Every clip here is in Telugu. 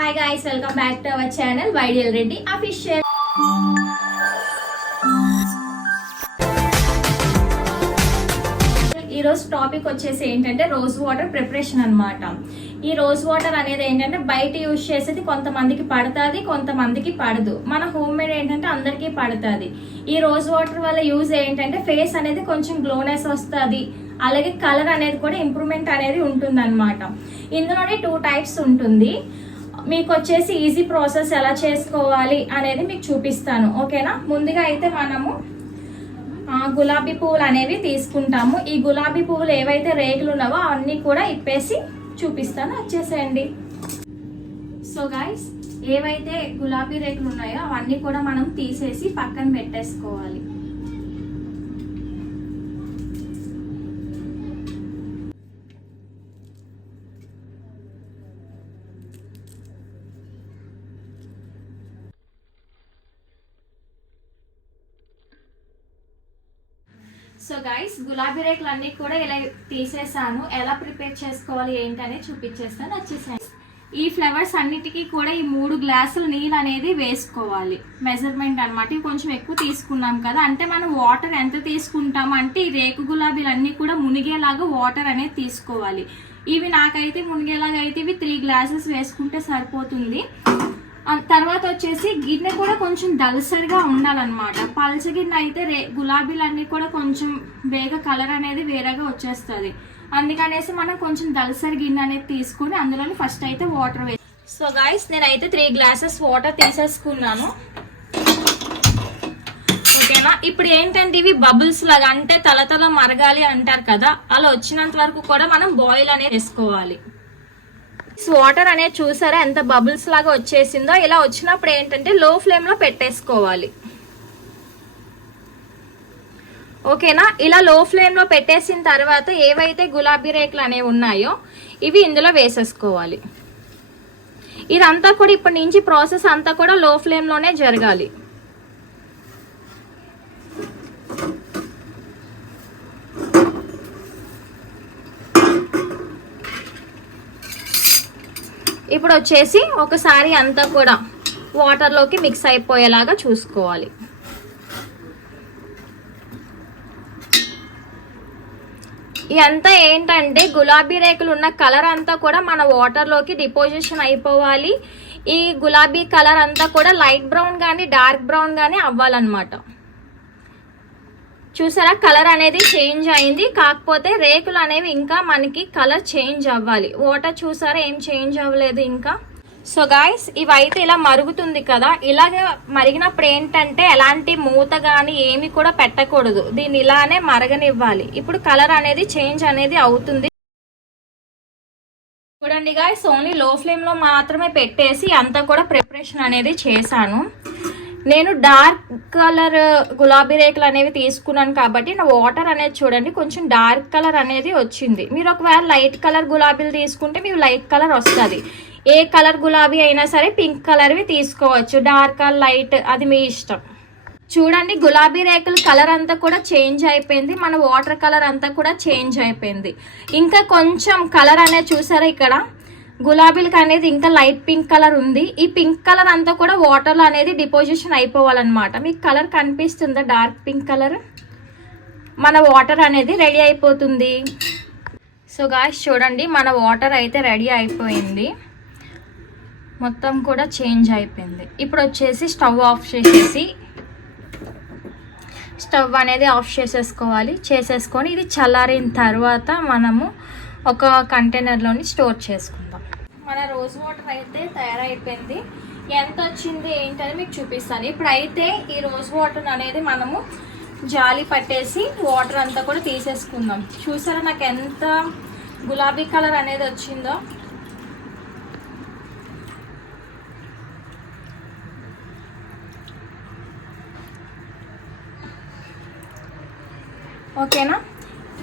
Hi guys, welcome back to our channel YDL Reddy official. ఈరోజు టాపిక్ వచ్చేసి ఏంటంటే రోజ్ వాటర్ ప్రిపరేషన్ అన్నమాట. ఈ రోజ్ వాటర్ అనేది ఏంటంటే బయట యూజ్ చేసేది కొంతమందికి పడుతుంది, కొంతమందికి పడదు. మన హోమ్ మేడ్ ఏంటంటే అందరికీ పడుతుంది. ఈ రోజ్ వాటర్ వల్ల యూజ్ ఏంటంటే ఫేస్ అనేది కొంచెం గ్లోనెస్ వస్తుంది, అలాగే కలర్ అనేది కూడా ఇంప్రూవ్మెంట్ అనేది ఉంటుంది అనమాట. ఇందులోనే 2 టైప్స్ ఉంటుంది. మీకు వచ్చేసి ఈజీ ప్రాసెస్ ఎలా చేసుకోవాలి అనేది మీకు చూపిస్తాను, ఓకేనా. ముందుగా అయితే మనము గులాబీ పువ్వులు అనేవి తీసుకుంటాము. ఈ గులాబీ పువ్వులు ఏవైతే రేకులు ఉన్నావో అవన్నీ కూడా ఇప్పేసి చూపిస్తాను, వచ్చేసేయండి. సో గైస్, ఏవైతే గులాబీ రేకులు ఉన్నాయో అవన్నీ కూడా మనం తీసేసి పక్కన పెట్టేసుకోవాలి. సో గైస్, గులాబీ రేకులు అన్నీ కూడా ఇలా తీసేసాను. ఎలా ప్రిపేర్ చేసుకోవాలి ఏంటనే చూపించేస్తాను, వచ్చేసాను. ఈ ఫ్లవర్స్ అన్నిటికీ కూడా ఈ 3 గ్లాసులు నీళ్ళు అనేది వేసుకోవాలి. మెజర్మెంట్ అనమాట. ఇవి కొంచెం ఎక్కువ తీసుకున్నాం కదా, అంటే మనం వాటర్ ఎంత తీసుకుంటాం అంటే ఈ రేకు గులాబీలు అన్నీ కూడా మునిగేలాగా వాటర్ అనేది తీసుకోవాలి. ఇవి నాకైతే మునిగేలాగా అయితే ఇవి 3 గ్లాసెస్ వేసుకుంటే సరిపోతుంది. తర్వాత వచ్చేసి గిన్నె కూడా కొంచెం దలసరిగా ఉండాలన్నమాట. పలచ గిన్నె అయితే గులాబీలన్నీ కూడా కొంచెం వేగ కలర్ అనేది వేరేగా వచ్చేస్తుంది. అందుకనేసి మనం కొంచెం దలసరి గిన్నె అనేది తీసుకుని అందులోని ఫస్ట్ అయితే వాటర్ వేసి. సో గైస్, నేనైతే 3 గ్లాసెస్ వాటర్ తీసేసుకున్నాను, ఓకేనా. ఇప్పుడు ఏంటంటే ఇవి బబుల్స్ లాగా, అంటే తల మరగాలి అంటారు కదా, అలా వచ్చినంత వరకు కూడా మనం బాయిల్ అనేది వేసుకోవాలి. వాటర్ అనేది చూసారా ఎంత బబుల్స్ లాగా వచ్చేసిందో. ఇలా వచ్చినప్పుడు ఏంటంటే లో ఫ్లేమ్ లో పెట్టేసుకోవాలి, ఓకేనా. ఇలా లో ఫ్లేమ్ లో పెట్టేసిన తర్వాత ఏవైతే గులాబీ రేకులు అనేవి ఉన్నాయో ఇవి ఇందులో వేసేసుకోవాలి. ఇదంతా కూడా ఇప్పటి నుంచి ప్రాసెస్ అంతా కూడా లో ఫ్లేమ్ లోనే జరగాలి. ఇప్పుడు వచ్చేసి ఒకసారి అంతా కూడా వాటర్లోకి మిక్స్ అయిపోయేలాగా చూసుకోవాలి. ఇదంతా ఏంటంటే గులాబీ రేకులు ఉన్న కలర్ అంతా కూడా మన వాటర్లోకి డిపోజిషన్ అయిపోవాలి. ఈ గులాబీ కలర్ అంతా కూడా లైట్ బ్రౌన్ కానీ డార్క్ బ్రౌన్ కానీ అవ్వాలన్నమాట. చూసారా, కలర్ అనేది చేంజ్ అయింది, కాకపోతే రేకులు అనేవి ఇంకా మనకి కలర్ చేంజ్ అవ్వాలి. వాటర్ చూసారా ఏం చేంజ్ అవ్వలేదు ఇంకా. సో గాయస్, ఇవైతే ఇలా మరుగుతుంది కదా, ఇలాగ మరిగినప్పుడు ఏంటంటే ఎలాంటి మూత కానీ ఏమి కూడా పెట్టకూడదు, దీన్ని ఇలానే మరగనివ్వాలి. ఇప్పుడు కలర్ అనేది చేంజ్ అనేది అవుతుంది. చూడండి గాయస్, ఓన్లీ లో ఫ్లేమ్ లో మాత్రమే పెట్టేసి అంతా కూడా ప్రిపరేషన్ అనేది చేశాను. నేను డార్క్ కలర్ గులాబీ రేకులు అనేవి తీసుకున్నాను కాబట్టి నా వాటర్ అనేది చూడండి కొంచెం డార్క్ కలర్ అనేది వచ్చింది. మీరు ఒకవేళ లైట్ కలర్ గులాబీలు తీసుకుంటే మీకు లైట్ కలర్ వస్తుంది. ఏ కలర్ గులాబీ అయినా సరే పింక్ కలర్వి తీసుకోవచ్చు, డార్క్ లైట్ అది మీ ఇష్టం. చూడండి, గులాబీ రేకుల కలర్ అంతా కూడా చేంజ్ అయిపోయింది, మన వాటర్ కలర్ అంతా కూడా చేంజ్ అయిపోయింది. ఇంకా కొంచెం కలర్ అనేది చూసారా, ఇక్కడ గులాబీలకి అనేది ఇంకా లైట్ పింక్ కలర్ ఉంది. ఈ పింక్ కలర్ అంతా కూడా వాటర్లో అనేది డిపోజిషన్ అయిపోవాలన్నమాట. మీకు కలర్ కనిపిస్తుందా, డార్క్ పింక్ కలర్. మన వాటర్ అనేది రెడీ అయిపోతుంది. సో గాయ్స్, చూడండి మన వాటర్ అయితే రెడీ అయిపోయింది, మొత్తం కూడా చేంజ్ అయిపోయింది. ఇప్పుడు వచ్చేసి స్టవ్ ఆఫ్ చేసేసి స్టవ్ అనేది ఆఫ్ చేసేసుకొని ఇది చల్లారిన తర్వాత మనము ఒక కంటైనర్లోని స్టోర్ చేసుకుందాం. మన రోజ్ వాటర్ అయితే తయారైపోయింది. ఎంత వచ్చింది ఏంటని మీకు చూపిస్తాను. ఇప్పుడైతే ఈ రోజ్ వాటర్ అనేది మనము జాలి పట్టేసి వాటర్ అంతా కూడా తీసేసుకుందాం. చూసారా నాకు ఎంత గులాబీ కలర్ అనేది వచ్చిందో. ఓకేనా,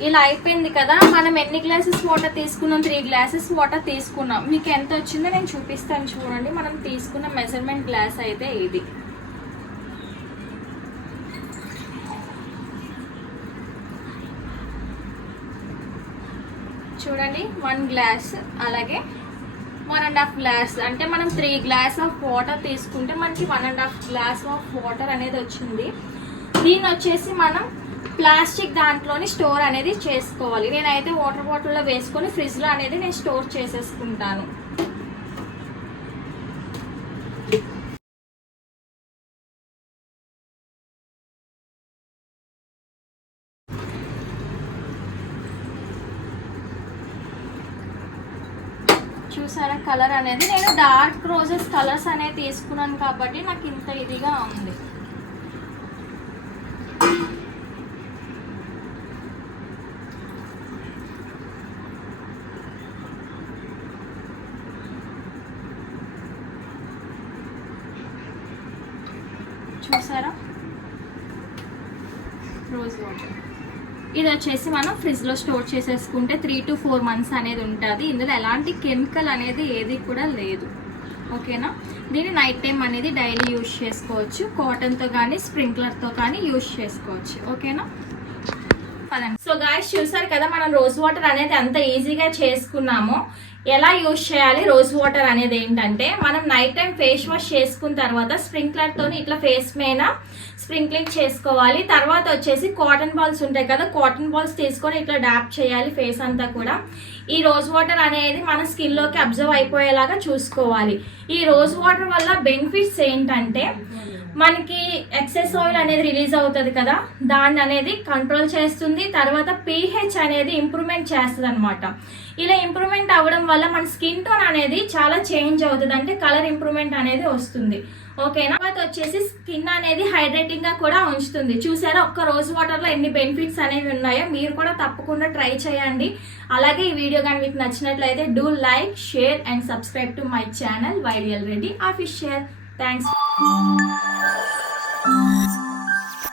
ఇలా అయిపోయింది కదా. మనం ఎన్ని గ్లాసెస్ వాటర్ తీసుకున్నాం, 3 గ్లాసెస్ వాటర్ తీసుకున్నాం. మీకు ఎంత వచ్చిందో నేను చూపిస్తాను చూడండి. మనం తీసుకున్న మెజర్మెంట్ గ్లాస్ అయితే ఇది. చూడండి 1 గ్లాస్, అలాగే 1.5 గ్లాస్ అంటే మనం 3 గ్లాస్ ఆఫ్ వాటర్ తీసుకుంటే మనకి 1.5 గ్లాస్ ఆఫ్ వాటర్ అనేది వచ్చింది. దీన్ని వచ్చేసి మనం ప్లాస్టిక్ దాంట్లోని స్టోర్ అనేది చేసుకోవాలి. నేనైతే వాటర్ బాటిల్లో వేసుకొని ఫ్రిడ్జ్లో అనేది నేను స్టోర్ చేసేసుకుంటాను. చూసారా కలర్ అనేది నేను డార్క్ రోజెస్ కలర్స్ అనేది తీసుకున్నాను కాబట్టి నాకు ఇంత ఇదిగా ఉంది. చూసారా రోజ్ వాటర్. ఇది వచ్చేసి మనం ఫ్రిడ్జ్లో స్టోర్ చేసేసుకుంటే 3 to 4 months అనేది ఉంటుంది. ఇందులో ఎలాంటి కెమికల్ అనేది ఏది కూడా లేదు. ఓకేనా. దీన్ని నైట్ టైం అనేది డైలీ యూజ్ చేసుకోవచ్చు. కాటన్తో కానీ స్ప్రింక్లర్తో కానీ యూజ్ చేసుకోవచ్చు. ఓకేనా. సో గాయ్స్ చూసారు కదా మనం రోజ్ వాటర్ అనేది ఎంత ఈజీగా చేసుకున్నామో. ఎలా యూజ్ చేయాలి రోజ్ వాటర్ అనేది ఏంటంటే, మనం నైట్ టైం ఫేస్ వాష్ చేసుకున్న తర్వాత స్ప్రింక్లర్తో ఇట్లా ఫేస్ మీద స్ప్రింక్లింగ్ చేసుకోవాలి. తర్వాత వచ్చేసి కాటన్ బాల్స్ ఉంటాయి కదా, కాటన్ బాల్స్ తీసుకొని ఇట్లా డాప్ చేయాలి ఫేస్ అంతా కూడా. ఈ రోజ్ వాటర్ అనేది మన స్కిన్లోకి అబ్జర్వ్ అయిపోయేలాగా చూసుకోవాలి. ఈ రోజ్ వాటర్ వల్ల బెనిఫిట్స్ ఏంటంటే, మనకి ఎక్సెస్ ఆయిల్ అనేది రిలీజ్ అవుతుంది కదా, దాన్ని అనేది కంట్రోల్ చేస్తుంది. తర్వాత pH అనేది ఇంప్రూవ్మెంట్ చేస్తుంది అనమాట. ఇలా ఇంప్రూవ్మెంట్ అవ్వడం వల్ల మన స్కిన్ టోన్ అనేది చాలా చేంజ్ అవుతుంది, అంటే కలర్ ఇంప్రూవ్మెంట్ అనేది వస్తుంది. ఓకేనా. తర్వాత వచ్చేసి స్కిన్ అనేది హైడ్రేటింగ్ గా కూడా ఉంచుతుంది. చూసారా ఒక్క రోజ్ వాటర్ లో ఎన్ని బెనిఫిట్స్ అనేవి ఉన్నాయో. మీరు కూడా తప్పకుండా ట్రై చేయండి. అలాగే ఈ వీడియో కానీ మీకు నచ్చినట్లయితే do like, share and subscribe to my channel YDL Reddy Official. Thanks.